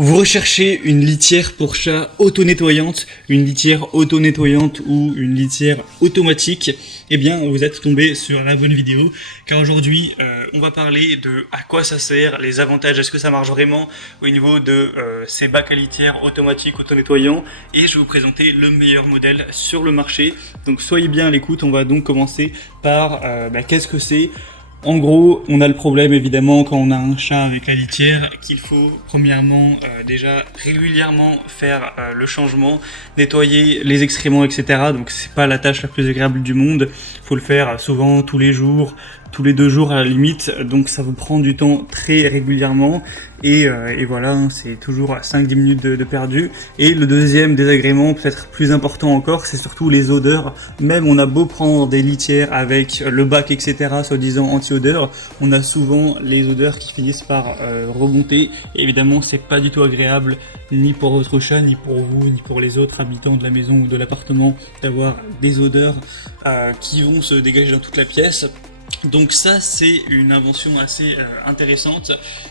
Vous recherchez une litière pour chat auto-nettoyante, une litière auto-nettoyante ou une litière automatique? Eh bien, vous êtes tombé sur la bonne vidéo, car aujourd'hui, on va parler de à quoi ça sert, les avantages, est-ce que ça marche vraiment au niveau de ces bacs à litière automatiques, auto-nettoyants, et je vais vous présenter le meilleur modèle sur le marché. Donc soyez bien à l'écoute, on va donc commencer par qu'est-ce que c'est. En gros, on a le problème évidemment quand on a un chat avec la litière qu'il faut premièrement déjà régulièrement faire le changement, nettoyer les excréments, etc. Donc c'est pas la tâche la plus agréable du monde. Il faut le faire souvent tous les jours, tous les 2 jours à la limite. Donc ça vous prend du temps très régulièrement et voilà, hein, c'est toujours 5-10 minutes de perdu. Et le deuxième désagrément, peut-être plus important encore, c'est surtout les odeurs. Même on a beau prendre des litières avec le bac, etc., soi-disant anti-odeur, on a souvent les odeurs qui finissent par remonter. Et évidemment, c'est pas du tout agréable, ni pour votre chat, ni pour vous, ni pour les autres habitants de la maison ou de l'appartement, d'avoir des odeurs qui vont se dégager dans toute la pièce. Donc ça, c'est une invention assez intéressante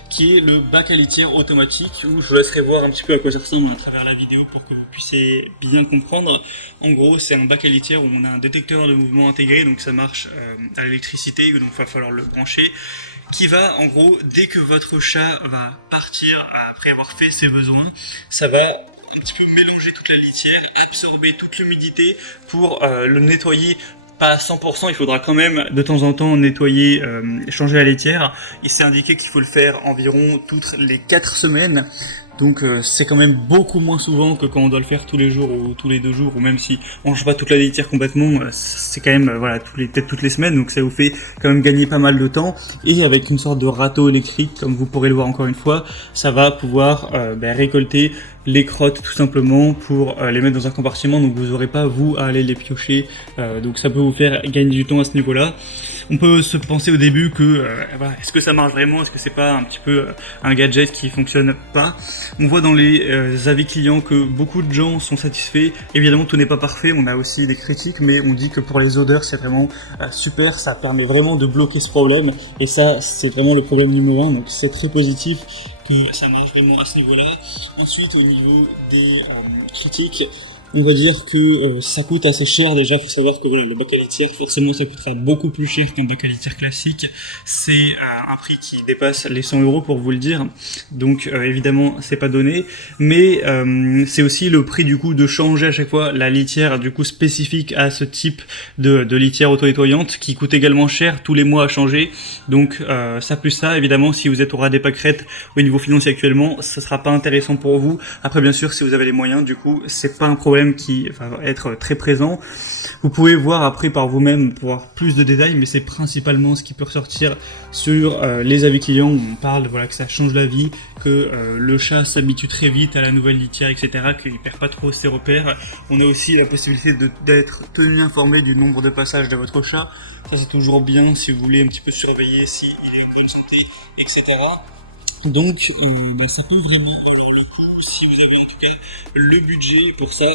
qui est le bac à litière automatique, où je vous laisserai voir un petit peu à quoi ça ressemble à travers la vidéo pour que vous puissiez bien comprendre. En gros, c'est un bac à litière où on a un détecteur de mouvement intégré, donc ça marche à l'électricité, donc il va falloir le brancher, qui va, en gros, dès que votre chat va partir après avoir fait ses besoins, ça va un petit peu mélanger toute la litière, absorber toute l'humidité pour le nettoyer. Pas à 100%, il faudra quand même de temps en temps nettoyer, changer la litière. Il s'est indiqué qu'il faut le faire environ toutes les 4 semaines. Donc c'est quand même beaucoup moins souvent que quand on doit le faire tous les jours ou tous les 2 jours, ou même si on change pas toute la litière complètement, c'est quand même voilà peut-être toutes les semaines, donc ça vous fait quand même gagner pas mal de temps. Et avec une sorte de râteau électrique, comme vous pourrez le voir encore une fois, ça va pouvoir récolter les crottes tout simplement pour les mettre dans un compartiment, donc vous n'aurez pas vous à aller les piocher, donc ça peut vous faire gagner du temps à ce niveau-là. On peut se penser au début que est-ce que ça marche vraiment, est-ce que c'est pas un petit peu un gadget qui fonctionne pas. On voit dans les avis clients que beaucoup de gens sont satisfaits. Évidemment, tout n'est pas parfait, on a aussi des critiques, mais on dit que pour les odeurs, c'est vraiment super, ça permet vraiment de bloquer ce problème, et ça, c'est vraiment le problème numéro 1, donc c'est très positif que ça marche vraiment à ce niveau-là. Ensuite, au niveau des critiques, on va dire que ça coûte assez cher. Déjà, faut savoir que voilà, le bac à litière, forcément, ça coûtera beaucoup plus cher qu'un bac à litière classique. C'est un prix qui dépasse les 100 € pour vous le dire. Donc, évidemment, c'est pas donné. Mais c'est aussi le prix du coup de changer à chaque fois la litière du coup spécifique à ce type de litière auto-nettoyante qui coûte également cher tous les mois à changer. Donc, ça plus ça, évidemment, si vous êtes au ras des pâquerettes au niveau financier actuellement, ça sera pas intéressant pour vous. Après, bien sûr, si vous avez les moyens, du coup, c'est pas un problème qui va être très présent. Vous pouvez voir après par vous-même pour avoir plus de détails, mais c'est principalement ce qui peut ressortir sur les avis clients où on parle voilà, que ça change la vie, que le chat s'habitue très vite à la nouvelle litière, etc., qu'il perd pas trop ses repères. On a aussi la possibilité d'être tenu informé du nombre de passages de votre chat. Ça, c'est toujours bien si vous voulez un petit peu surveiller s'il est en bonne santé, etc. Donc ça peut vraiment valoir le coup si vous avez en tout cas le budget pour ça.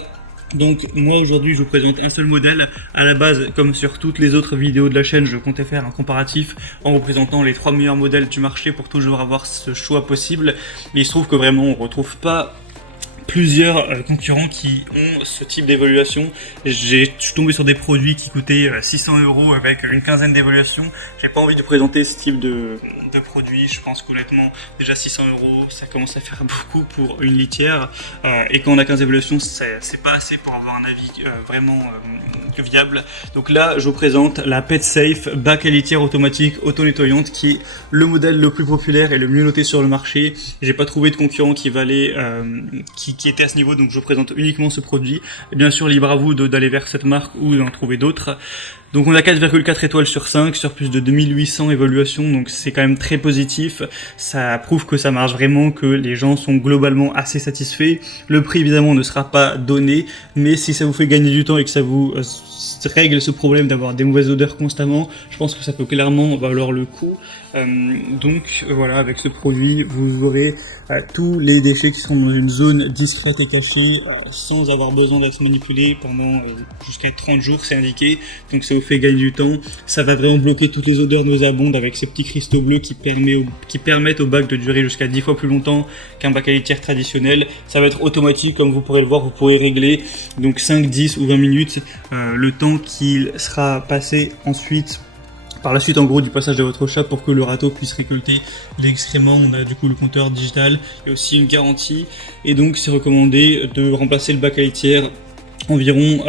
Donc moi aujourd'hui je vous présente un seul modèle. À la base, comme sur toutes les autres vidéos de la chaîne, je comptais faire un comparatif en vous présentant les 3 meilleurs modèles du marché pour toujours avoir ce choix possible. Mais il se trouve que vraiment on retrouve pas plusieurs concurrents qui ont ce type d'évaluation. Je suis tombé sur des produits qui coûtaient 600 € avec une quinzaine d'évaluations. J'ai pas envie de présenter ce type de produit. Je pense qu'honnêtement, déjà 600 €, ça commence à faire beaucoup pour une litière. Et quand on a 15 évaluations, c'est pas assez pour avoir un avis vraiment viable. Donc là, je vous présente la PetSafe bac à litière automatique auto-nettoyante qui est le modèle le plus populaire et le mieux noté sur le marché. J'ai pas trouvé de concurrent qui valait qui était à ce niveau, donc je vous présente uniquement ce produit. Et bien sûr, libre à vous d'aller vers cette marque ou d'en trouver d'autres. Donc on a 4,4 étoiles sur 5 sur plus de 2800 évaluations, donc c'est quand même très positif. Ça prouve que ça marche vraiment, que les gens sont globalement assez satisfaits. Le prix évidemment ne sera pas donné, mais si ça vous fait gagner du temps et que ça vous règle ce problème d'avoir des mauvaises odeurs constamment, je pense que ça peut clairement valoir le coup. Donc voilà, avec ce produit, vous aurez tous les déchets qui seront dans une zone discrète et cachée, sans avoir besoin d'être manipulés pendant jusqu'à 30 jours, c'est indiqué. Donc ça vous chauffer, gagner du temps. Ça va vraiment bloquer toutes les odeurs nauséabondes avec ces petits cristaux bleus qui permettent au bac de durer jusqu'à 10 fois plus longtemps qu'un bac à litière traditionnel. Ça va être automatique, comme vous pourrez le voir, vous pourrez régler donc 5, 10 ou 20 minutes le temps qu'il sera passé ensuite. Par la suite, en gros, du passage de votre chat pour que le râteau puisse récolter l'excrément. On a du coup le compteur digital et aussi une garantie. Et donc, c'est recommandé de remplacer le bac à litière environ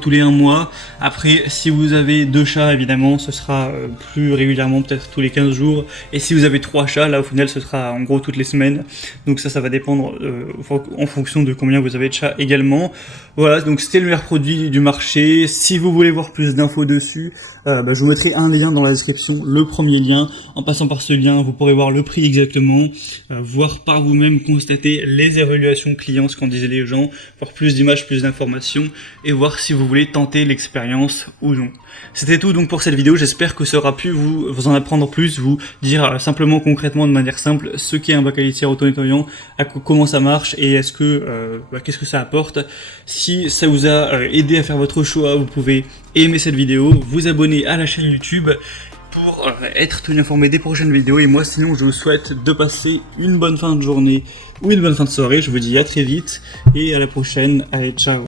tous les 1 mois. Après, si vous avez 2 chats, évidemment, ce sera plus régulièrement, peut-être tous les 15 jours. Et si vous avez 3 chats, là, au final, ce sera en gros toutes les semaines. Donc ça va dépendre en fonction de combien vous avez de chats également. Voilà, donc c'était le meilleur produit du marché. Si vous voulez voir plus d'infos dessus, je vous mettrai un lien dans la description, le premier lien. En passant par ce lien, vous pourrez voir le prix exactement, voir par vous-même, constater les évaluations clients, ce qu'en disaient les gens, voir plus d'images, plus d'informations, et voir si vous voulez tenter l'expérience ou non. C'était tout donc pour cette vidéo, j'espère que ça aura pu vous en apprendre plus, vous dire simplement concrètement de manière simple ce qu'est un bac à litière auto-nettoyant, comment ça marche et est-ce que qu'est-ce que ça apporte. Si ça vous a aidé à faire votre choix, vous pouvez aimer cette vidéo, vous abonner à la chaîne YouTube pour être tenu informé des prochaines vidéos. Et moi sinon je vous souhaite de passer une bonne fin de journée ou une bonne fin de soirée. Je vous dis à très vite et à la prochaine. Allez, ciao.